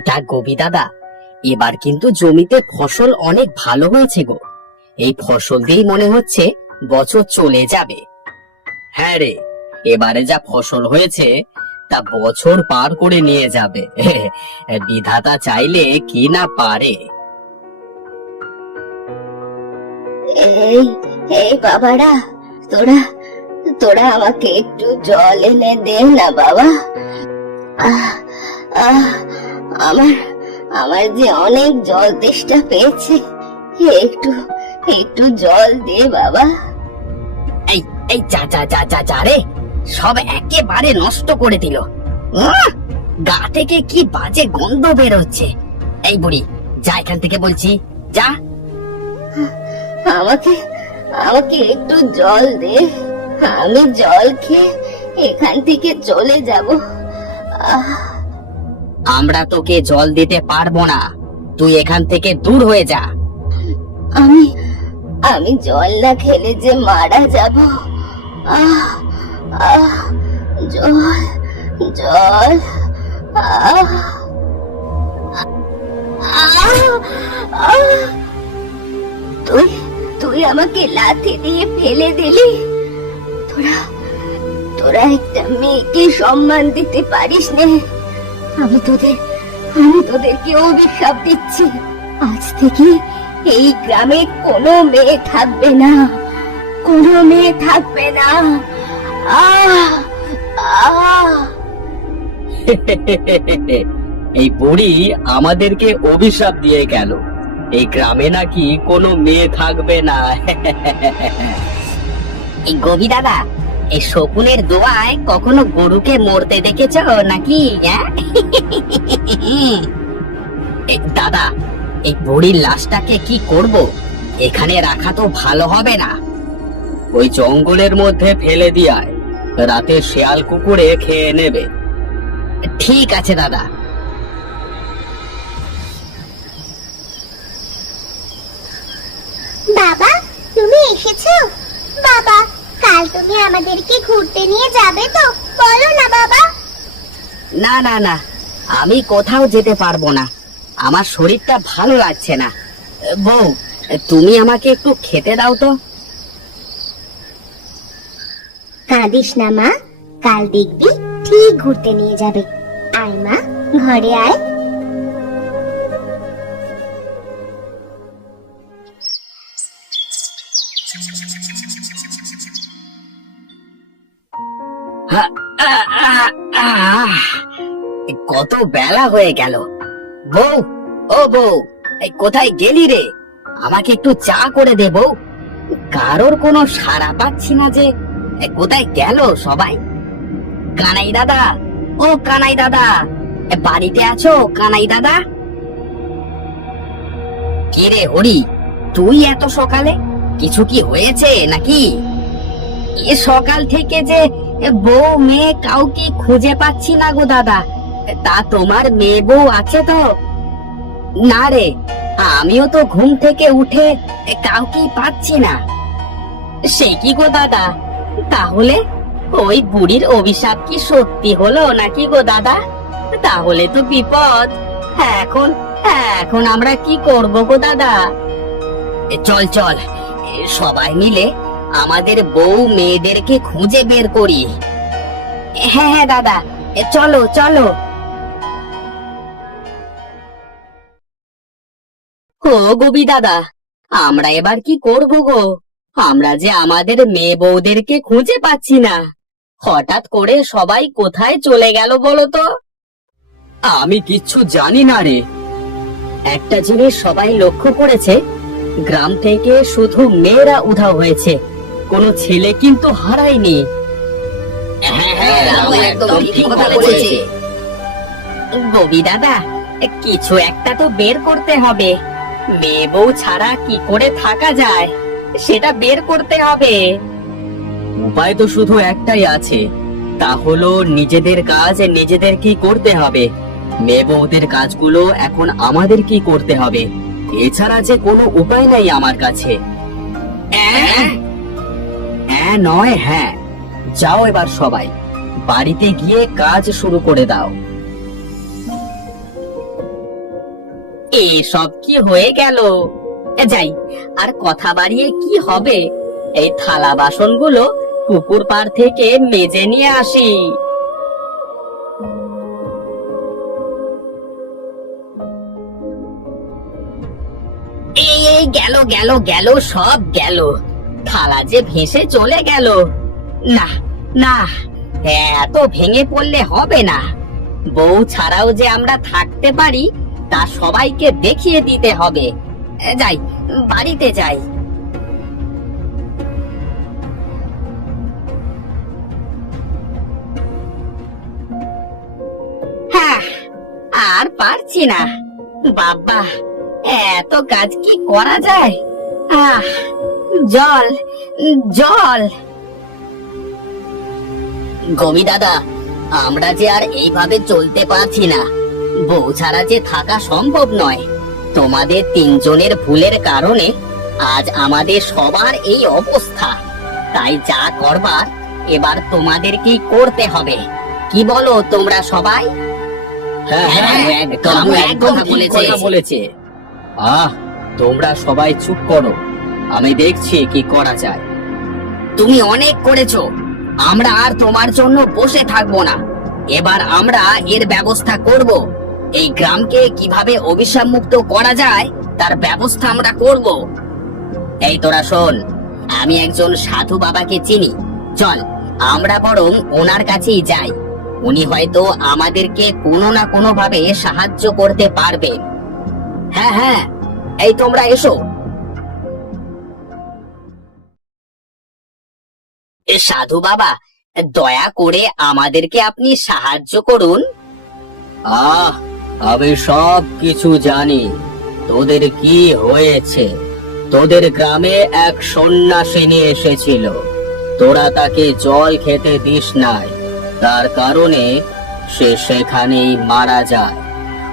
তা গবি দাদা এবার কিন্তু জমিতে ফসল অনেক ভালো হয়েছে গো। এই ফসল দিয়েই মনে হচ্ছে বছর চলে যাবে। হ্যাঁ রে এবারে যা ফসল হয়েছে তা বছর পার করে নিয়ে যাবে। বিধাতা চাইলে কি না পারে। এই এই বাবারা তোরা তোরা আমাকে একটু জল এনে দে না বাবা। আহ, আহ, আমার আমার যে অনেক জল তেষ্টা পেয়েছে একটু একটু জল দে বাবা। এই এই যা যা যা যা যা রে সব একেবারে নষ্ট করে দিল। গা থেকে কি বাজে গন্ধ বেরোচ্ছে। এই বুড়ি যা এখান থেকে বলছি যা। আমাকে আমাকে একটু জল দে আমি জল খেয়ে এখান থেকে চলে যাব। আহ। আমরা তোকে জল দিতে পারব না। তুই এখান থেকে দূর হয়ে যা। আমি আমি জল না খেলে যে মারা যাব। জল জল আহ। তুই তুই আমাকে লাথি দিয়ে ফেলে দিলি। তোরা তোরা একটা মেয়েকে সম্মান দিতে পারিস নে। আমি তোদের আমি তোদেরকে অভিশাপ দিচ্ছি। আজ থেকে এই গ্রামে কোনো মেয়ে থাকবে না। কোনো মেয়ে থাকবে না। আহ আহ এই বুড়ি আমাদেরকে অভিশাপ দিয়ে গেল। এই গ্রামে নাকি কোনো মেয়ে থাকবে না। এই গবি দাদা এই শকুনের দোয়ায় কখনো গরুকে মরতে দেখেছ নাকি হ্যাঁ? দাদা, এই বুড়ির লাশটাকে কি করব? এখানে রাখা তো ভালো হবে না। ওই জঙ্গলের মধ্যে ফেলে দিয়ায়, রাতে শেয়াল কুকুরে খেয়ে নেবে। ঠিক আছে, দাদা। বাবা, তুমি এসেছ? বাবা কাল তুমি আমাদেরকে ঘুরতে নিয়ে যাবে তো? বলো না বাবা। না না না। আমি কোথাও যেতে পারব না। আমার শরীরটা ভালো লাগছে না। বউ তুমি আমাকে একটু খেতে দাও তো। কাঁদিস না মা। কাল দেখবি ঠিক ঘুরতে নিয়ে যাবে। আয় মা ঘরে আয়। কত বেলা হয়ে গেল। বউ, ও বউ কোথায় গেলি রে? আমাকে একটু চা করে দে বউ। কারোর কোনো সাড়া পাচ্ছি না যে কোথায় গেল সবাই? কানাই দাদা, ও কানাই দাদা বাড়িতে আছো কানাই দাদা? কে রে হরি, তুই এত সকালে? কিছু কি হয়েছে নাকি? এ সকাল থেকে যে বউ মেয়ে কাউকে খুঁজে পাচ্ছি না গো দাদা। তা তোমার মেয়ে বউ আছে তো? না রে, আমিও তো ঘুম থেকে উঠে কাউকেই পাচ্ছি না। সে কি গো দাদা? তাহলে ওই বুড়ির অভিশাপ কি সত্যি হলো নাকি গো দাদা? তাহলে তো বিপদ। এখন এখন আমরা কি করব গো দাদা? চল চল, সবাই মিলে আমাদের বউ মেয়েদেরকে খুঁজে বের করি। হ্যাঁ হ্যাঁ দাদা। চলো চলো। ও গবি দাদা, আমরা এবার কি করব গো? আমরা যে আমাদের মেয়ে বউদেরকে খুঁজে পাচ্ছি না। হঠাৎ করে সবাই কোথায় চলে গেল বলো তো? আমি কিচ্ছু জানি না রে। একটা জিনিস সবাই লক্ষ্য করেছে, গ্রাম থেকে শুধু মেয়েরা উধাও হয়েছে। কোনো ছেলে কিন্তু হারায়নি। হ্যাঁ রামু একদম ঠিক কথা বলেছে। গবি দাদা কিছু একটা তো বের করতে হবে। মেয়ে বউ ছাড়া কি করে থাকা যায়? সেটা বের করতে হবে। উপায় তো শুধু একটাই আছে। তা হলো নিজেদের কাজ নিজেদেরকেই করতে হবে? মেয়ে বউদের কাজগুলো এখন আমাদের কি করতে হবে? এছাড়া যে কোনো উপায় নাই আমার কাছে। হ্যাঁ নয় হ্যাঁ। যাও এবার সবাই। বাড়িতে গিয়ে কাজ শুরু করে দাও। কি হয়ে গেল? যাই, আর কথা বাড়িয়ে কি হবে? এই থালা বাসনগুলো পুকুর পাড় থেকে মেজে নিয়ে আসি। এই, গেল গেল গেল, সব গেল। থালা যে ভেসে চলে গেল। না না, এত ভেঙে পড়লে হবে না। বউ ছাড়াও যে আমরা থাকতে পারি, তা সবাইকে দেখিয়ে দিতে হবে। যাই, বাড়িতে যাই। হ্যাঁ আর পারছি না। বাবা এত কাজ কি করা যায়? আহ জল জল। গমি দাদা আমরা যে আর এইভাবে চলতে পারছি না বউ ছাড়া যে থাকা সম্ভব নয়। তোমাদের তিনজনের ভুলের কারণে আজ আমাদের সবার এই অবস্থা। তাই যা করবার এবার তোমাদেরকেই করতে হবে? কি বলো তোমরা সবাই? হ্যাঁ হ্যাঁ, একদম একদম বলেছে। আহ তোমরা সবাই চুপ করো। আমি দেখছি কি করা যায়। তুমি অনেক করেছ। আমরা আর তোমার জন্য বসে থাকব না। এবার আমরা এর ব্যবস্থা করব। এই গ্রামকে কীভাবে অভিশাপ মুক্ত করা যায়, তার ব্যবস্থা আমরা করব। এই তোরা শোন, আমি একজন সাধু বাবাকে চিনি। চল, আমরা বরং ওনার কাছেই যাই। উনি হয়তো আমাদেরকে কোনো না কোনো ভাবে সাহায্য করতে পারবেন। হ্যাঁ হ্যাঁ এই তোমরা এসো। সাধু বাবা দয়া করে আমাদেরকে আপনি সাহায্য করুন। আহ আমি সব কিছু জানি। তোদের কি হয়েছে? তোদের গ্রামে এক সন্ন্যাসিনী এসেছিল। তোরা তাকে জল খেতে দিস নাই। তার কারণে সে সেখানেই মারা যায়।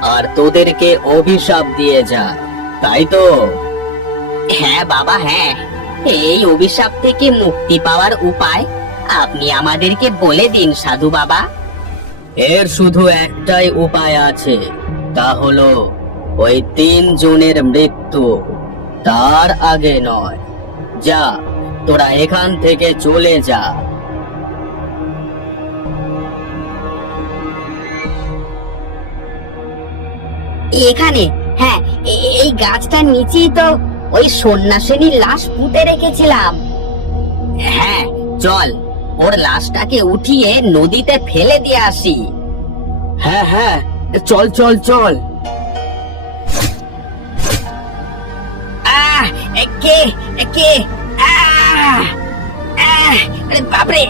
আর তোদেরকে অভিশাপ দিয়ে যায়। তাই তো? হ্যাঁ বাবা হ্যাঁ। এই অভিশাপ থেকে মুক্তি পাওয়ার উপায় আপনি আমাদেরকে বলে দিন সাধু বাবা। এর শুধু একটাই উপায় আছে তা হলো ওই তিন জনের মৃত্যু তার আগে নয়। যা তোরা এখান থেকে চলে যা। এখানে? হ্যাঁ এই গাছটার নিচেই তো ওই সন্ন্যাসিনীর লাশ পুঁতে রেখেছিলাম হ্যাঁ চল ওর লাশটাকে উঠিয়ে নদীতে ফেলে দিয়ে আসি হ্যাঁ হ্যাঁ চল চল চল কে কে বাপরে